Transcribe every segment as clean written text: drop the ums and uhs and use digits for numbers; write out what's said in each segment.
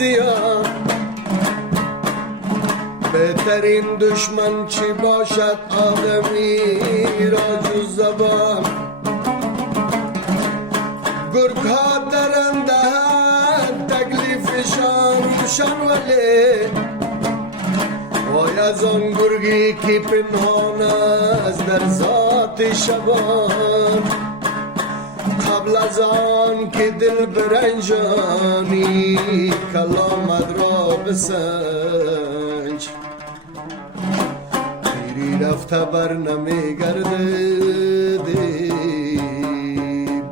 زیان بهترین دشمن چی باشد آدمی را جز زبان گرگ ها درنده تکلیفشان روشن ولی وای از آن گرگی که پنهان است در ذات شبان قبل از آن که دل برنجانی کلامت را بسنج پیری رفته بر نمیگرده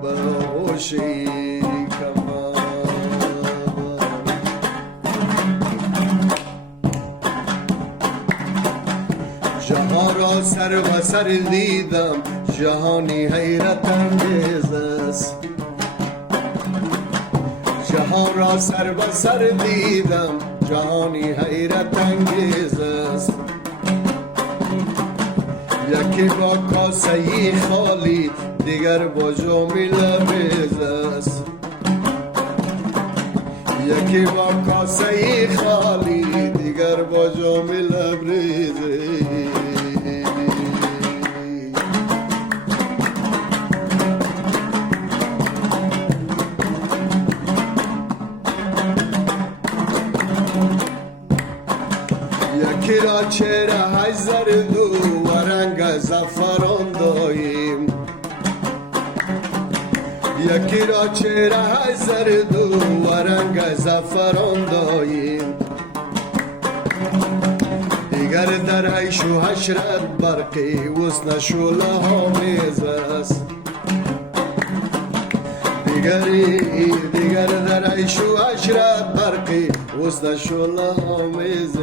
با آغوشی جهان را سر و سر دیدم جهانی حیرت انگیز است جهان را سر و سر دیدم جهانی حیرت انگیز است یکی با کاسه خالی دیگر با جامی لبریز است یکی با کاسه خالی دیگر با جامی لبریز یکی را چهره های زرد و رنگ زعفران داییم یکی را چهره های زرد و رنگ زعفران داییم دیگر در عیش و حشرت برقی حسن شعله ها میز است دیگر در عیش و عشرت برقی حسن شعله ها میز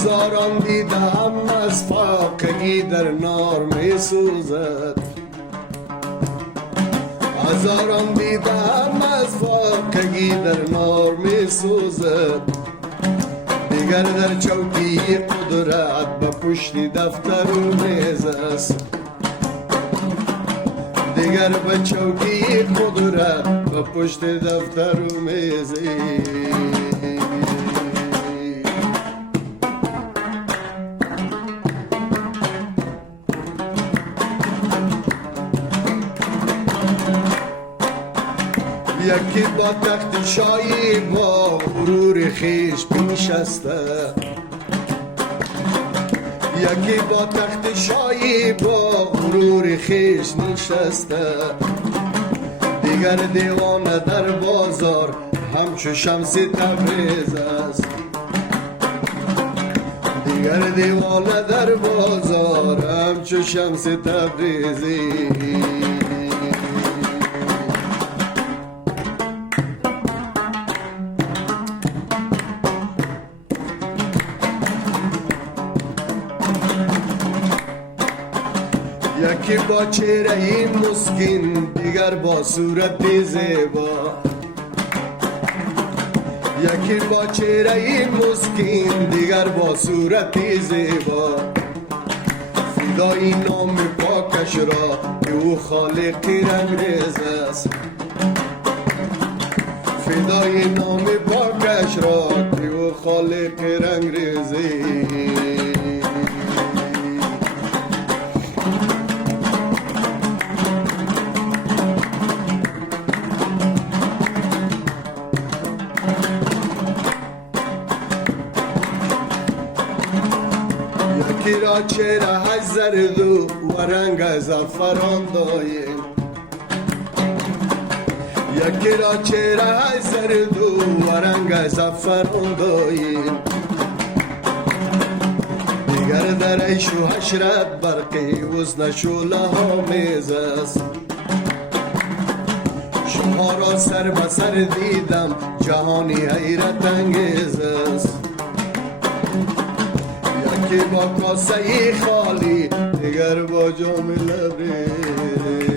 هزاران دیدم از فاقگی در نار می سوزد هزاران دیدم از فاقگی در نار می سوزد دیگر در چوکی قدرت به پشت دفتر و میز است دیگر به چوکی قدرت به پشت دفتر و میز یکی با تخت شایی با غرور خیش بنشسته یکی با تخت شایی با غرور خیش نشسته دیگر دیوانه در بازار همچو شمس تبریز است دیگر دیوانه در بازار همچو شمس تبریزی یکی با چهره مسکین دیگر با صورت زیبا یکی با چهره مسکین دیگر با صورت زیبا فدای نام پاکش را که او خالق رنگریز است فدای نام پاکش را که او خالق رنگریزی یکی را چهره های زرد و رنگ زعفران داییم یکی را چهره های زرد و رنگ زعفران داییم دیگر در عیش و حشرت برقی حسن شعله ها میز است شما را سر به سر دیدم جهانی حیرت انگیز است یکی با کاسه خالی دیگر با جام لبریز.